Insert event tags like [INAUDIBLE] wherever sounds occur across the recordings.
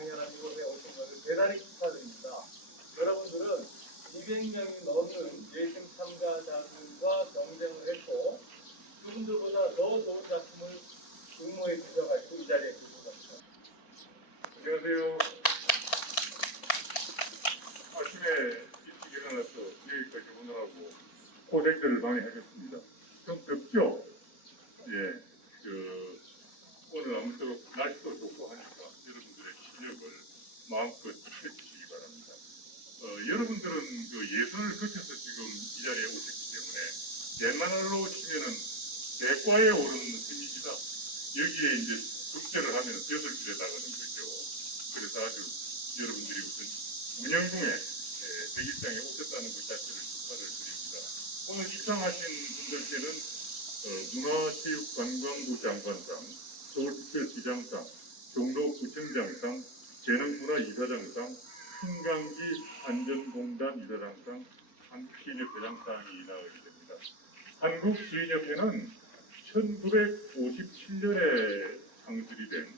동백탕연한 이곳에 오신 것을 대단히 축하드립니다. 여러분들은 200명이 넘는 예술 참가자들과 경쟁을 했고 그분들보다 더 좋은 작품을 응모해 주셔가지고 이 자리에 계신 겁니다. 안녕하세요. 아침에 일찍 일어나서 여기까지 오느라고 고생들을 많이 하겠습니다. 좀 덥죠? 예. 그, 오늘 아무쪼록 날씨도 좋고 하니까 실력을 마음껏 펼치시기 바랍니다. 어, 여러분들은 그 예선을 거쳐서 지금 이 자리에 오셨기 때문에 옛말로 치면은 대과에 오르는 셈입니다. 여기에 이제 숙제를 하면 벼슬 줄에 나가는 거죠. 그래서 아주 여러분들이 우선 운영중에 예, 대기장에 오셨다는 것 자체를 축하를 드립니다. 오늘 입상하신 분들께는 어, 문화체육관광부 장관상, 서울특별시장상, 종로구청장상, 재능문화 이사장상, 한강기 안전공단 이사장상, 한국시인협회장상이 나오게 됩니다. 한국시인협회는 1957년에 창설이 된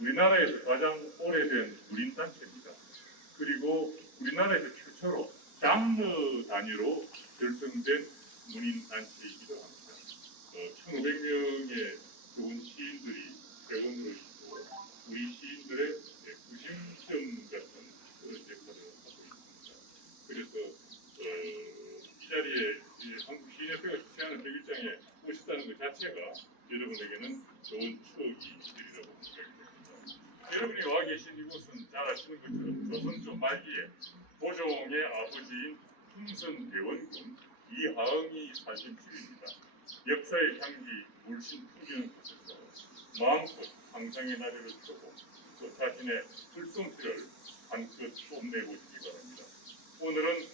우리나라에서 가장 오래된 무린단체입니다. 그리고 우리나라에서 최초로 장르 단위로 결성된 문인단체이기도 합니다. 어, 1,500명의 좋은 시인들이 회원으로 있고 우리 시인들의 네, 구심점 같은 그런 역할을 하고 있습니다. 그래서 어, 이 자리에 이 한국 시인협회가 주최하는 백일장에 오셨다는 것 자체가 여러분에게는 좋은 추억이 되리라고 생각이 됩니다. 여러분이 와 계신 이곳은 잘 아시는 것처럼 조선조 말기에 보종의 아버지인 풍선 대원군 이하응이 사신 집입니다. 역사의 향기 물씬 풍기는 곳에서 마음껏 상상의 나래를 펴고 또 자신의 불성실을 한껏 뽐내보시기 바랍니다. 오늘은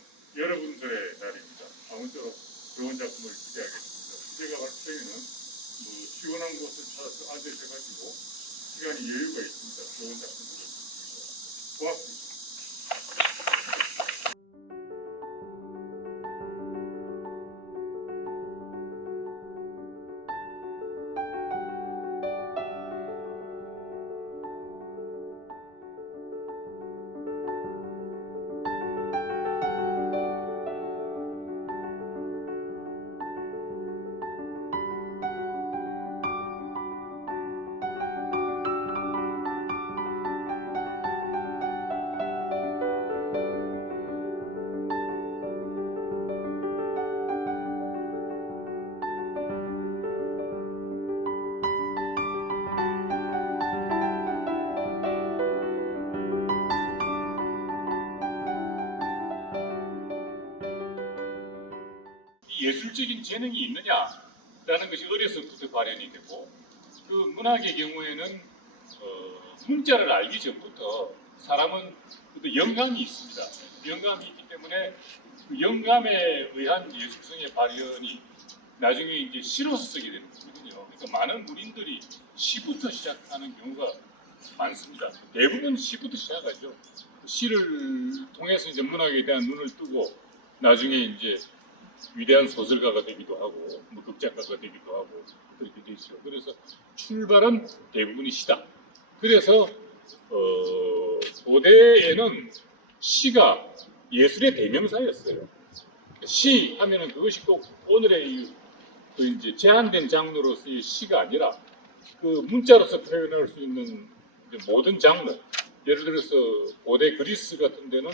예술적인 재능이 있느냐라는 것이 어려서부터 발현이 되고 그 문학의 경우에는 어, 문자를 알기 전부터 사람은 또 영감이 있습니다. 영감이 있기 때문에 그 영감에 의한 예술성의 발현이 나중에 이제 시로서 쓰게 되는 거거든요. 그러니까 많은 문인들이 시부터 시작하는 경우가 많습니다. 대부분 시부터 시작하죠. 시를 통해서 이제 문학에 대한 눈을 뜨고 나중에 이제 위대한 소설가가 되기도 하고 뭐 극작가가 되기도 하고 그렇게 되죠. 그래서 출발은 대부분이 시다. 그래서 어, 고대에는 시가 예술의 대명사였어요. 시 하면은 그것이 꼭 오늘의 이, 그 이제 제한된 장르로서의 시가 아니라 그 문자로서 표현할 수 있는 모든 장르. 예를 들어서 고대 그리스 같은 데는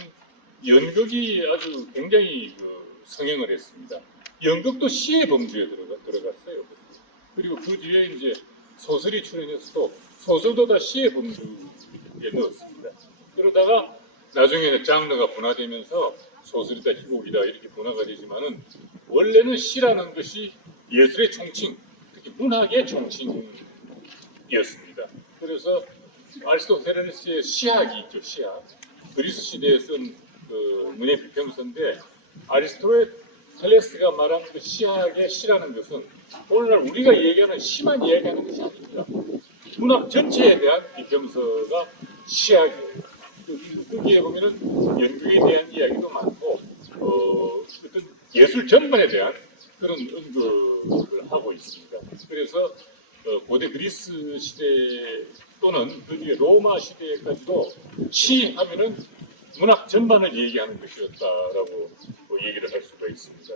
연극이 아주 굉장히 그 성행을 했습니다. 연극도 시의 범주에 들어가, 들어갔어요. 그리고 그 뒤에 이제 소설이 출연해서도 소설도 다 시의 범주에 넣었습니다. 그러다가 나중에는 장르가 분화되면서 소설이다 희곡이다 이렇게 분화가 되지만은 원래는 시라는 것이 예술의 총칭, 특히 문학의 총칭이었습니다. 그래서 아리스토텔레스의 시학이 있죠, 시학. 그리스 시대에 쓴 그 문예 비평서인데 아리스토텔레스가 말한 그 시학의 시라는 것은 오늘날 우리가 얘기하는 시만 이야기하는 것이 아닙니다. 문학 전체에 대한 비평서가 시학이에요. 그- 거기에 보면은 연극에 대한 이야기도 많고, 어, 어떤 예술 전반에 대한 그런 언급을 하고 있습니다. 그래서 어, 고대 그리스 시대 또는 드디어 로마 시대까지도 시 하면은 문학 전반을 얘기하는 것이었다라고 뭐 얘기를 할 수가 있습니다.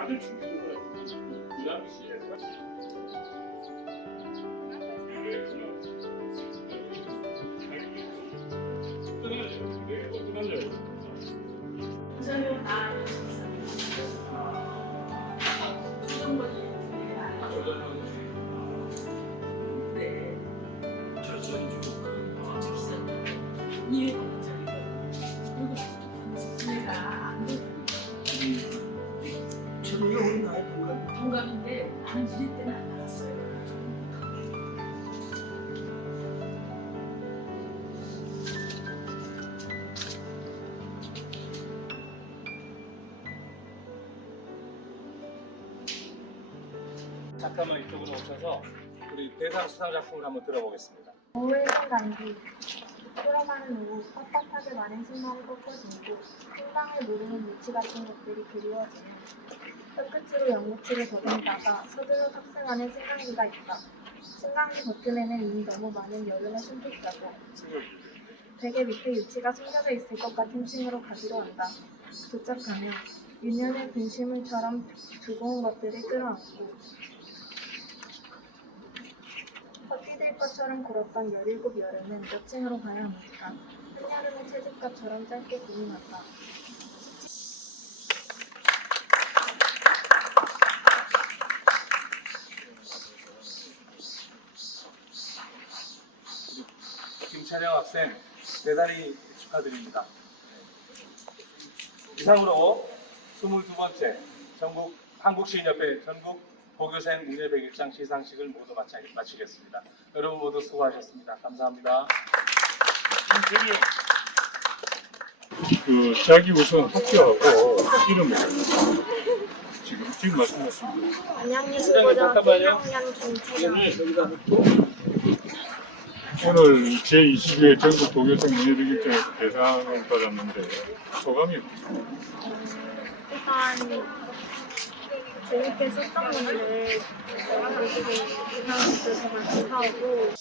다들 충분 나는 이럴 때는 안 나갔어요. 잠깐만 이쪽으로 오셔서 우리 대상 수상 작품을 한번 들어보겠습니다. 오후의 단기 풀어가는 오후 뻣뻣하게 많은 신발을 꺾어 신고 신방을 모르는 무치 같은 것들이 그리워지는 혀 끝으로 연무치를 더듬다가 서둘러 탑승하는 승강기가 있다. 승강기 버튼에는 이미 너무 많은 여름의 숨기자고 베개 밑에 유치가 숨겨져 있을 것 같은 층으로 가기로 한다. 도착하면 유년의 분실물처럼 두고온 것들을 끌어안고 헛디딜 것처럼 굴었던 열일곱 여름은 몇 층으로 가야 합니까? 한여름의 채집가처럼 짧게 고민한다. 김찬영 학생 대단히 축하드립니다. 이상으로 22번째 전국 한국시인협회 전국 보교생 문예 101장 시상식을 모두 마치, 마치겠습니다. 여러분 모두 수고하셨습니다. 감사합니다. 그 자기 우선 학교하고 이름을 지금 지금 말씀하신 안양예술고등학교 1학년 김채영 오늘 제22회 전국 도교생 문예대결장에서 대상을 받았는데 소감이 어떠세요? 일단 재밌게 썼던 분들 모두도 이상한테 정말 감사하고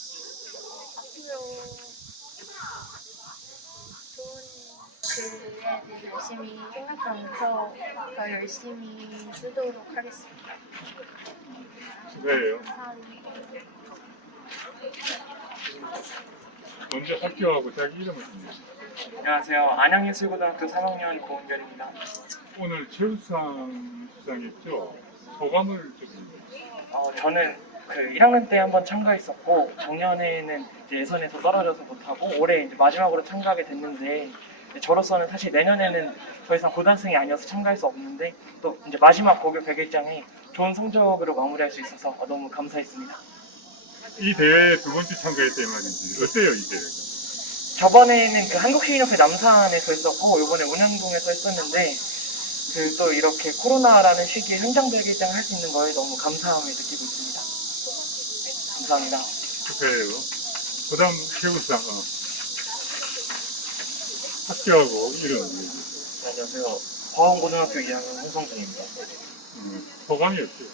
글에 대해 열심히 생각하면서 더 열심히 쓰도록 하겠습니다. 축하해요. 감사합니다. 먼저 학교하고 자기 이름을 좀 해주세요. 안녕하세요. 안양예술고등학교 3학년 고은결입니다. 오늘 최우수상 수상했죠? 소감을 좀 어, 저는 그 1학년 때 한번 참가했었고 작년에는 이제 예선에서 떨어져서 못하고 올해 이제 마지막으로 참가하게 됐는데 이제 저로서는 사실 내년에는 더 이상 고단생이 아니어서 참가할 수 없는데 또 이제 마지막 고교 100일장에 좋은 성적으로 마무리할 수 있어서 너무 감사했습니다. 이 대회에 두 번째 참가했다는 말인지 어때요 이 대회가? 저번에는 그 한국시인협회 남산에서 했었고 이번에 운영동에서 했었는데 그 또 이렇게 코로나라는 시기에 현장 대기장 할 수 있는 거에 너무 감사함을 느끼고 있습니다. 네, 감사합니다. 축하해요. 그 다음 최우수상 어. 학교하고 이름 얘기해주세요. 네, 안녕하세요. 화원고등학교 2학년 홍성준입니다. 음, 소감이 어때요?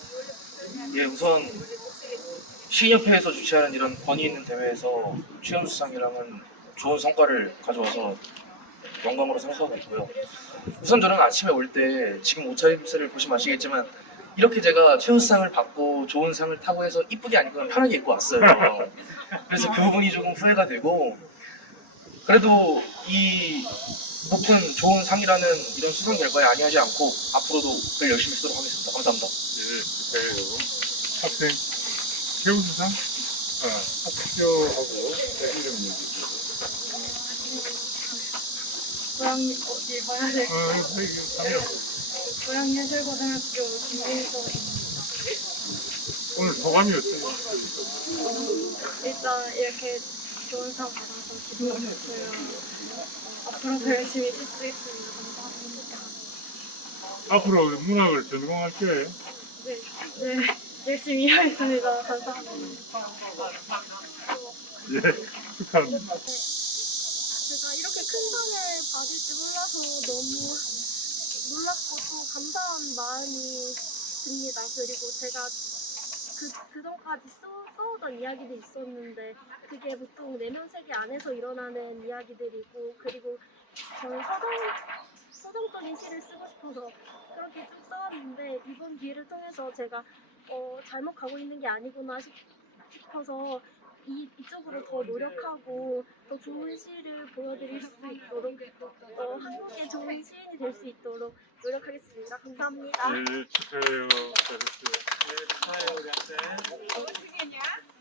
예, 우선 시협회에서 주최하는 이런 권위 있는 대회에서 최우수상이랑은 좋은 성과를 가져와서 영광으로 생각하고 있고요. 우선 저는 아침에 올 때 지금 옷차림새를 보시면 아시겠지만 이렇게 제가 최우수상을 받고 좋은 상을 타고 해서 이쁘게 안 입고 그냥 편하게 입고 왔어요. [LAUGHS] 그래서 그 부분이 조금 후회가 되고 그래도 이 높은 좋은 상이라는 이런 수상 결과에 아니하지 않고 앞으로도 늘 열심히 쓰도록 하겠습니다. 감사합니다. 예, 축하해요. 학생 최우수상 아, 학교하고 자기 이름 얘기해주세요. 고양이 어디 봐야 돼? 아, 여기 카메라. 고양예술고등학교 김민서입니다. 오늘 소감이 어때요? 일단 이렇게 좋은 상 받아서. 어, 앞으로도 열심히 쓰겠습니다. 감사합니다. 앞으로 문학을 전공할 거예요? 네, 네. 열심히 하겠습니다. 감사합니다. 예, 축하합니다. 제가 이렇게 큰 상을 받을 줄 몰라서 너무 놀랍고 또 감사한 마음이 듭니다. 그리고 제가 그, 그전까지 써, 써오던 이야기도 있었는데 그게 보통 내면 세계 안에서 일어나는 이야기들이고 그리고 저는 서정, 서정적인 시를 쓰고 싶어서 그렇게 쭉 써왔는데 이번 기회를 통해서 제가 어, 잘못 가고 있는 게 아니구나 싶, 싶어서 이, 이쪽으로 더 노력하고 더 좋은 시를 보여드릴 수 있도록 어, 한국의 좋은 시인이 될 수 있도록 노력하겠습니다. 감사합니다. 예, 축하해요. 잘했어요. 네, 축하해요 우리한테.